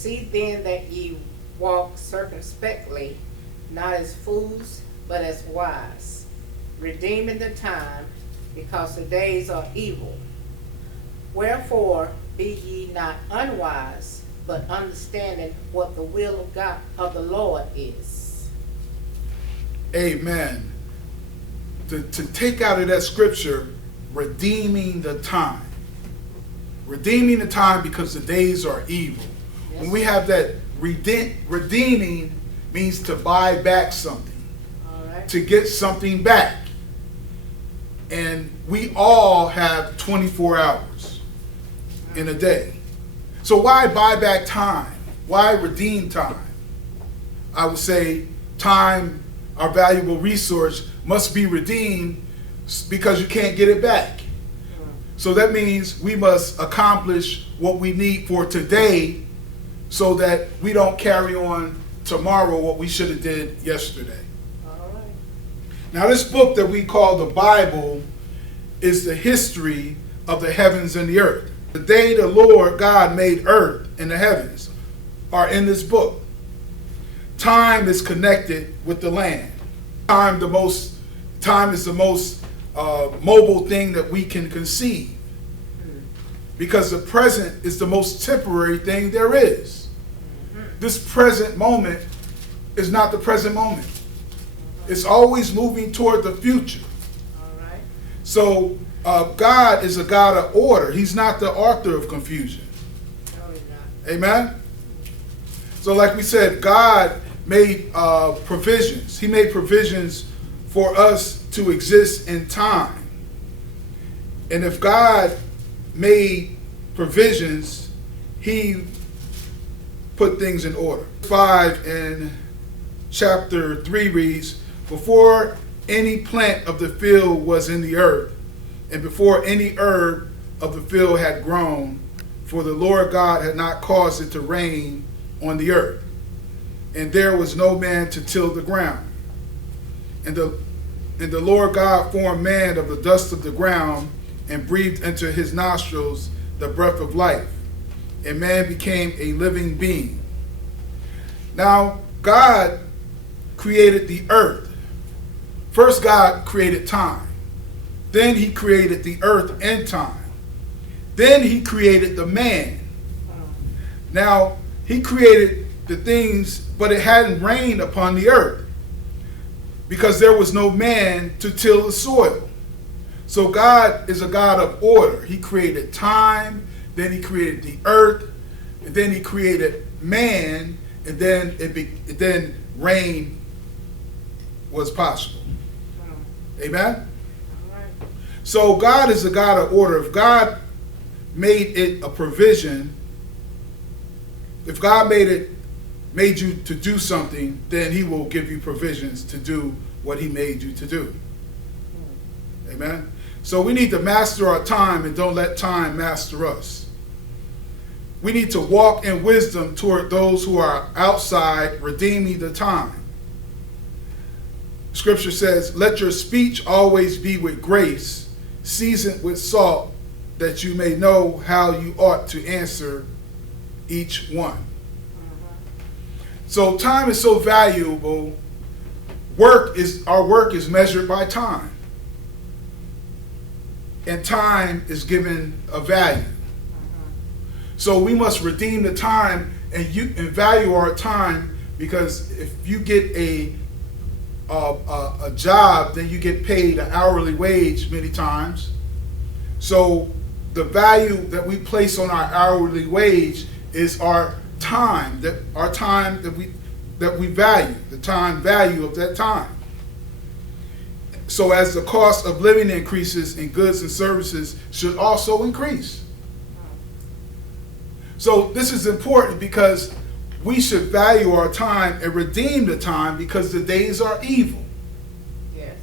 See then that ye walk circumspectly, not as fools, but as wise, redeeming the time, because the days are evil. Wherefore be ye not unwise, but understanding what the will of God of the Lord is. Amen. To take out of that scripture, redeeming the time. Redeeming the time because the days are evil. Yes. When we have that redeeming means to buy back something. All right. To get something back. And we all have 24 hours in a day. So why buy back time? Why redeem time? I would say time, our valuable resource, must be redeemed because you can't get it back. So that means we must accomplish what we need for today so that we don't carry on tomorrow what we should have did yesterday. All right. Now this book that we call the Bible is the history of the heavens and the earth. The day the Lord God made earth and the heavens are in this book. Time is connected with the land. Time is the most mobile thing that we can conceive. Because the present is the most temporary thing there is. This present moment is not the present moment. It's always moving toward the future. All right. So God is a God of order. He's not the author of confusion. No, he's not. Amen? So like we said, God made provisions. He made provisions for us to exist in time. And if God made provisions, he put things in order. 5 in chapter 3 reads, before any plant of the field was in the earth, and before any herb of the field had grown, for the Lord God had not caused it to rain on the earth, and there was no man to till the ground. And the Lord God formed man of the dust of the ground, and breathed into his nostrils the breath of life, and man became a living being. Now, God created the earth. First, God created time. Then he created the earth and time. Then he created the man. Now, he created the things, but it hadn't rained upon the earth because there was no man to till the soil. So God is a God of order. He created time, then he created the earth, and then he created man, and then rain was possible. Amen? So God is a God of order. If God made it a provision, if God made you to do something, then he will give you provisions to do what he made you to do. Amen? So we need to master our time and don't let time master us. We need to walk in wisdom toward those who are outside, redeeming the time. Scripture says, let your speech always be with grace, seasoned with salt, that you may know how you ought to answer each one. So time is so valuable. Our work is measured by time. And time is given a value. So we must redeem the time and value our time, because if you get a job, then you get paid an hourly wage many times. So the value that we place on our hourly wage is our time that we value, the time value of that time. So as the cost of living increases in goods and services should also increase. So this is important because we should value our time and redeem the time, because the days are evil. Yes.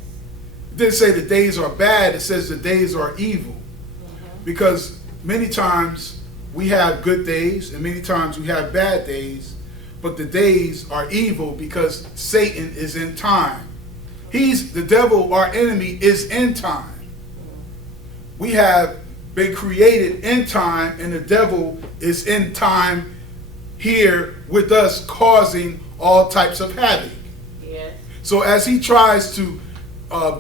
It didn't say the days are bad, it says the days are evil. Because many times we have good days and many times we have bad days, but the days are evil because Satan is in time. The devil, our enemy, is in time. We have been created in time, and the devil is in time here with us, causing all types of havoc. Yes. So as he tries to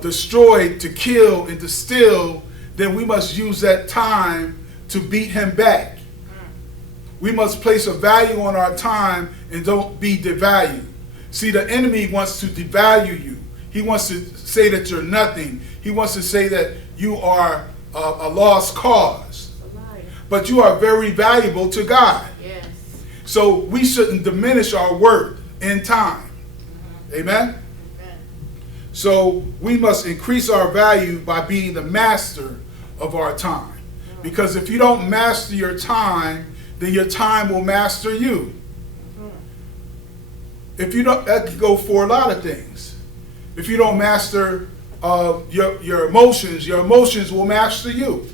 destroy, to kill, and to steal, then we must use that time to beat him back. We must place a value on our time and don't be devalued. See, the enemy wants to devalue you. He wants to say that you're nothing. He wants to say that you are a lost cause. But you are very valuable to God. Yes. So we shouldn't diminish our worth in time. Amen? Amen. So we must increase our value by being the master of our time. Because if you don't master your time, then your time will master you. If you don't, that could go for a lot of things. If you don't master your emotions will master you.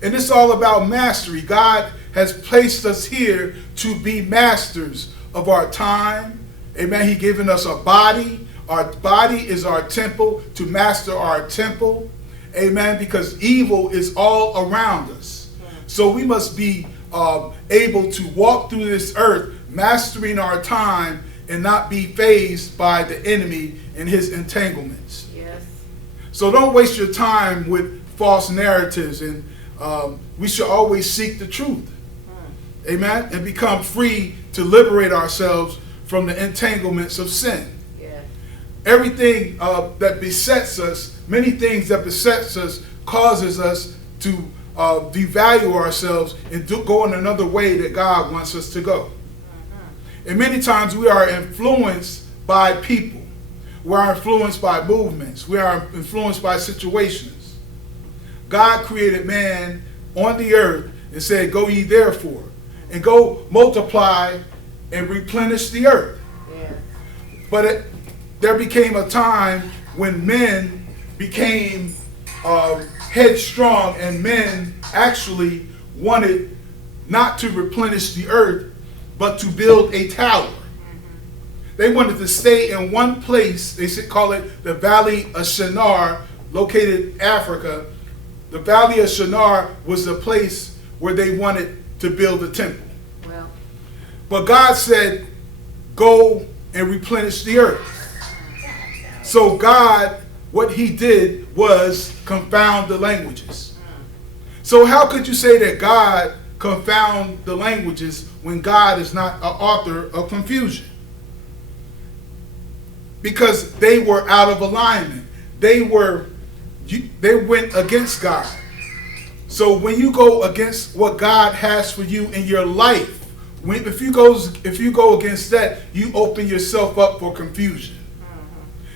And it's all about mastery. God has placed us here to be masters of our time. Amen. He's given us a body. Our body is our temple, to master our temple. Amen. Because evil is all around us. So we must be able to walk through this earth, mastering our time, and not be fazed by the enemy and his entanglements. Yes. So don't waste your time with false narratives, and we should always seek the truth. Amen. And become free to liberate ourselves from the entanglements of sin. Yes. Everything that besets us, many things that besets us, causes us to devalue ourselves and go in another way that God wants us to go. And many times we are influenced by people. We are influenced by movements. We are influenced by situations. God created man on the earth and said, go ye therefore, and go multiply and replenish the earth. Yes. But there became a time when men became headstrong, and men actually wanted not to replenish the earth, but to build a tower. They wanted to stay in one place. They call it the Valley of Shinar, located in Africa. The Valley of Shinar was the place where they wanted to build a temple. Well. But God said, go and replenish the earth. So God, what he did was confound the languages. So how could you say that God confound the languages when God is not an author of confusion? Because they were out of alignment. They went against God. So when you go against what God has for you in your life, if you go against that, you open yourself up for confusion.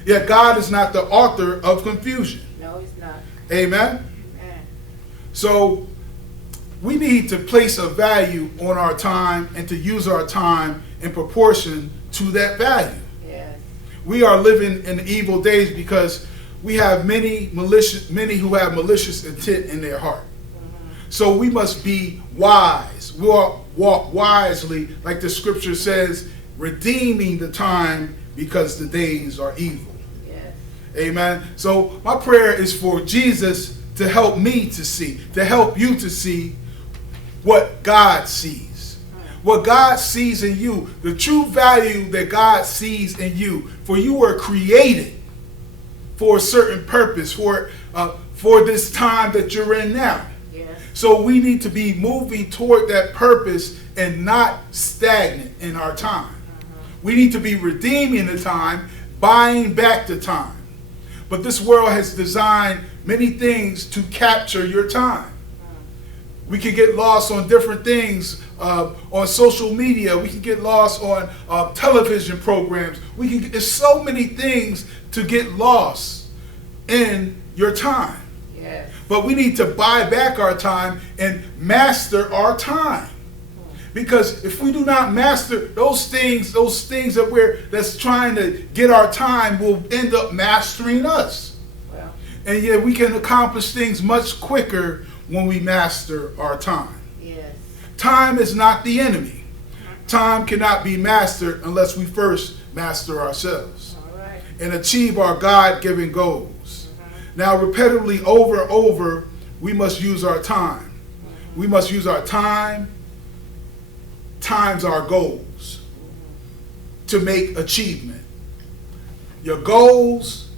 Yet God is not the author of confusion. No, he's not. Amen? Amen. So we need to place a value on our time and to use our time in proportion to that value. Yes. We are living in evil days because we have many who have malicious intent in their heart. So we must be wise. We will walk wisely, like the scripture says, redeeming the time because the days are evil. Yes. Amen. So my prayer is for Jesus to help me to see, to help you to see what God sees. What God sees in you, the true value that God sees in you. For you were created for a certain purpose, for this time that you're in now. Yes. So we need to be moving toward that purpose and not stagnant in our time. We need to be redeeming the time, buying back the time. But this world has designed many things to capture your time. We can get lost on different things on social media. We can get lost on television programs. There's so many things to get lost in your time. Yes. But we need to buy back our time and master our time. Because if we do not master those things that's trying to get our time will end up mastering us. Well. And yet we can accomplish things much quicker when we master our time. Yes. Time is not the enemy. Time cannot be mastered unless we first master ourselves. All right. And achieve our God-given goals. Now, repetitively over and over, we must use our time. We must use our time times our goals to make achievement. Your goals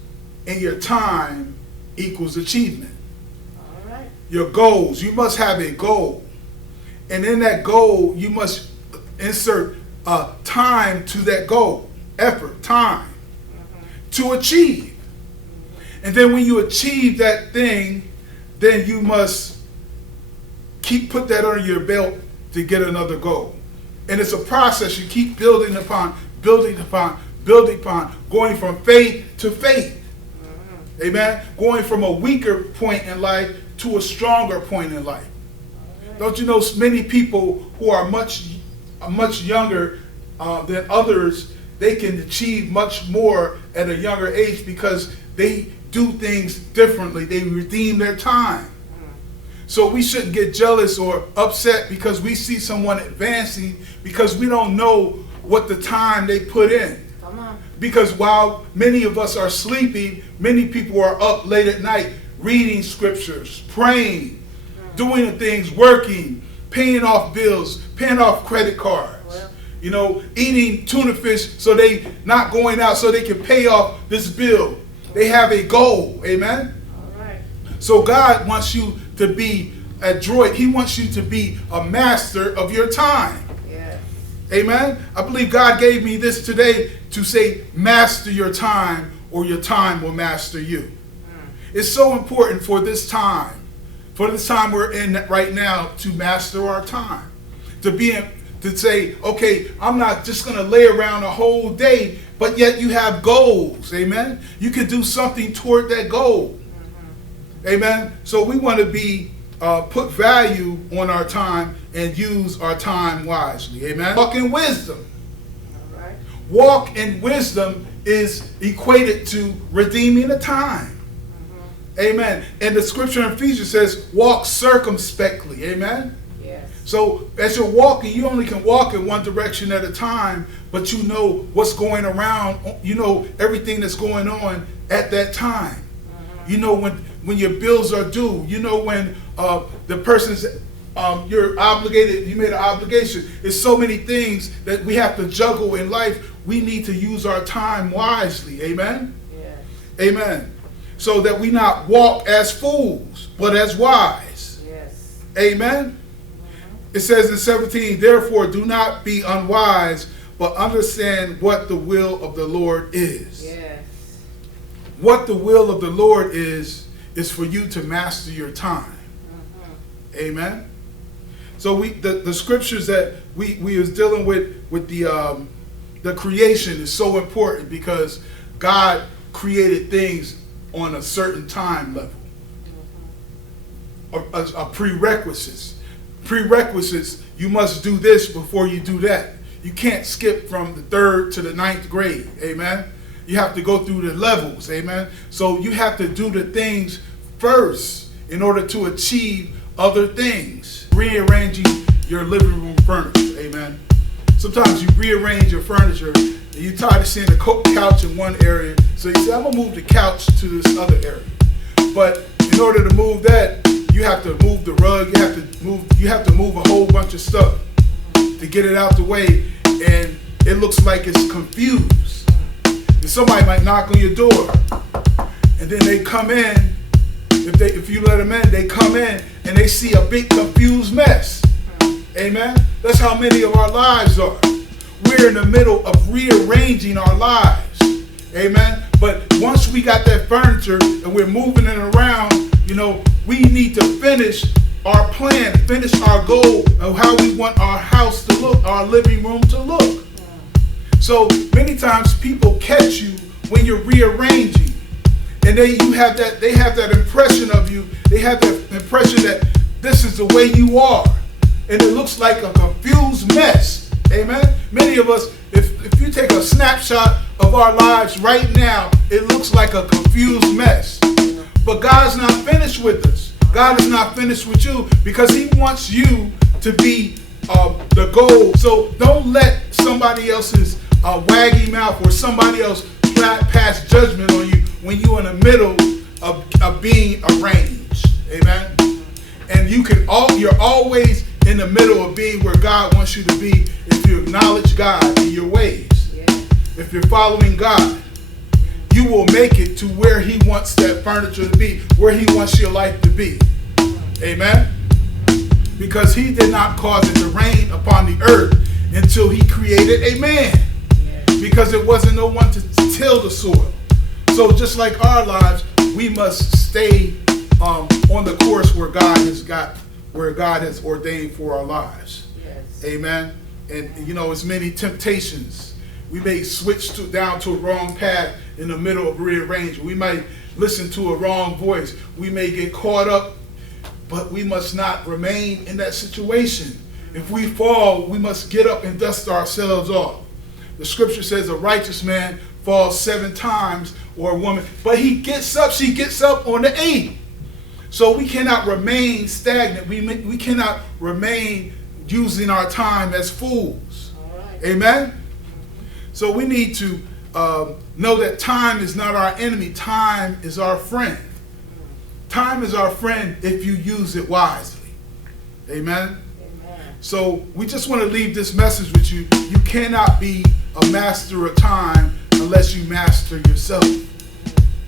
and your time equals achievement. All right. Your goals, you must have a goal. And in that goal, you must insert time to that goal. Effort, time to achieve. And then when you achieve that thing, then you must put that under your belt to get another goal. And it's a process. You keep building upon, going from faith to faith. Amen. Going from a weaker point in life to a stronger point in life. Don't you know many people who are much younger than others, they can achieve much more at a younger age because they do things differently. They redeem their time. So we shouldn't get jealous or upset because we see someone advancing because we don't know what the time they put in. Come on. Because while many of us are sleeping, many people are up late at night reading scriptures, praying, doing the things, working, paying off bills, paying off credit cards. Well, eating tuna fish so they not going out so they can pay off this bill. They have a goal. Amen. All right. So God wants you to be adroit. He wants you to be a master of your time. Yes. Amen. I believe God gave me this today to say, master your time or your time will master you. It's so important for this time we're in right now, to master our time. To say, okay, I'm not just going to lay around a whole day, but yet you have goals. Amen. You can do something toward that goal. Amen. So we want to be put value on our time and use our time wisely. Amen. Walk in wisdom. All right. Walk in wisdom is equated to redeeming the time. Amen. And the scripture in Ephesians says, walk circumspectly. Amen. Yes. So as you're walking, you only can walk in one direction at a time, but you know what's going around. You know everything that's going on at that time. You know when your bills are due. You know when the person's you're obligated. You made an obligation. There's so many things that we have to juggle in life. We need to use our time wisely. Amen. Yes. Amen. So that we not walk as fools, but as wise. Yes. Amen. It says in 17, therefore do not be unwise, but understand what the will of the Lord is. Yes. What the will of the Lord is for you to master your time. Amen. So the scriptures that we was dealing with the creation is so important because God created things on a certain time level. A prerequisites. You must do this before you do that. You can't skip from the 3rd to the 9th grade. Amen. You have to go through the levels. Amen. So you have to do the things first in order to achieve other things. Rearranging your living room furniture. Amen. Sometimes you rearrange your furniture and you're tired of seeing the couch in one area. So you say, I'm going to move the couch to this other area. But in order to move that, you have to move the rug. You have to move a whole bunch of stuff to get it out the way. And it looks like it's confused. And somebody might knock on your door. And then they come in. If you let them in, they come in and they see a big confused mess. Amen. That's how many of our lives are. We're in the middle of rearranging our lives. Amen. But once we got that furniture and we're moving it around, we need to finish our plan, finish our goal of how we want our house to look, our living room to look. So many times people catch you when you're rearranging. And they have that impression of you. They have that impression that this is the way you are. And it looks like a confused mess. Amen. Many of us, if you take a snapshot of our lives right now, it looks like a confused mess. But God's not finished with us. God is not finished with you because He wants you to be the goal. So don't let somebody else's waggy mouth or somebody else pass judgment on you when you're in the middle of being arranged. Amen. And you're always in the middle of being where God wants you to be if you acknowledge God in your ways. Yeah. If you're following God, you will make it to where he wants that furniture to be, where he wants your life to be. Amen? Because he did not cause it to rain upon the earth until he created a man. Yeah. Because there wasn't no one to till the soil. So just like our lives, we must stay on the course where God has ordained for our lives. Yes. Amen. And it's many temptations. We may switch down to a wrong path in the middle of rearranging. We might listen to a wrong voice. We may get caught up, but we must not remain in that situation. If we fall, we must get up and dust ourselves off. The scripture says a righteous man falls 7 times, or a woman, but she gets up on the 8th. So we cannot remain stagnant. We cannot remain using our time as fools. All right. Amen? So we need to know that time is not our enemy. Time is our friend. Time is our friend if you use it wisely. Amen? Amen. So we just want to leave this message with you. You cannot be a master of time unless you master yourself.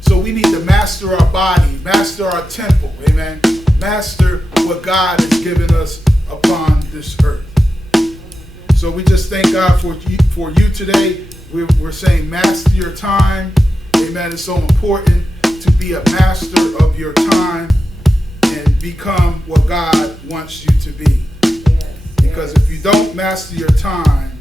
So we need to master our body, master our temple, amen. Master what God has given us upon this earth. So we just thank God for you today. We're saying master your time, amen. It's so important to be a master of your time and become what God wants you to be. Yes. Because if you don't master your time